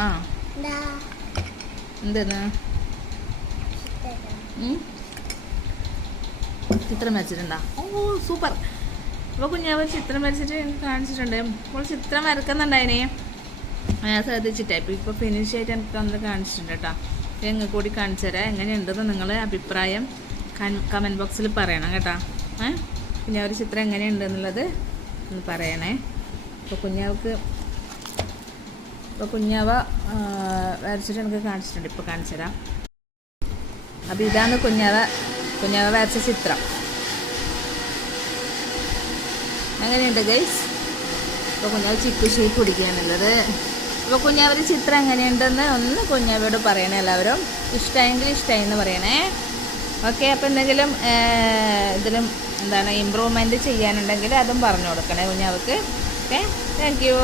ആ എന്തെന്ന് ചിത്രം വരച്ചിട്ടുണ്ടോ? ഓ സൂപ്പർ. അപ്പോൾ കുഞ്ഞാവ് ചിത്രം വരച്ചിട്ട് എനിക്ക് കാണിച്ചിട്ടുണ്ട്. അപ്പോൾ ചിത്രം വരക്കുന്നുണ്ടായിനെ ഞാൻ ശ്രദ്ധിച്ചിട്ടേ. ഇപ്പോൾ ഫിനിഷ് ആയിട്ട് എനിക്ക് ഒന്ന് കാണിച്ചിട്ടുണ്ട് കേട്ടോ. എങ്ങനെ കൂടി കാണിച്ചു തരാം. എങ്ങനെയുണ്ടെന്ന് നിങ്ങൾ അഭിപ്രായം കമൻറ്റ് ബോക്സിൽ പറയണം കേട്ടോ. കുഞ്ഞാവ് ചിത്രം എങ്ങനെയുണ്ടെന്നുള്ളത് ഒന്ന് പറയണേ. ഇപ്പോൾ കുഞ്ഞാവ വരച്ചിട്ട് എനിക്ക് കാണിച്ചിട്ടുണ്ട്. ഇപ്പോൾ കാണിച്ചു തരാം. അപ്പോൾ ഇതാണ് കുഞ്ഞാവ വരച്ച ചിത്രം. എങ്ങനെയുണ്ട് ഗൈസ്? ഇപ്പോൾ കുഞ്ഞാവ് ചിക്കു ഷേക്ക് കുടിക്കുകയാണുള്ളത്. അപ്പോൾ കുഞ്ഞാവൊരു ചിത്രം എങ്ങനെയുണ്ടെന്ന് ഒന്ന് കുഞ്ഞാവയോട് പറയണേ. എല്ലാവരും ഇഷ്ടമായെങ്കിൽ ഇഷ്ടമായി എന്ന് പറയണേ. ഓക്കെ. അപ്പോൾ എന്തെങ്കിലും ഇതിലും ഇമ്പ്രൂവ്മെൻറ്റ് ചെയ്യാനുണ്ടെങ്കിൽ അതും പറഞ്ഞു കൊടുക്കണേ കുഞ്ഞാവക്ക്. Okay, thank you.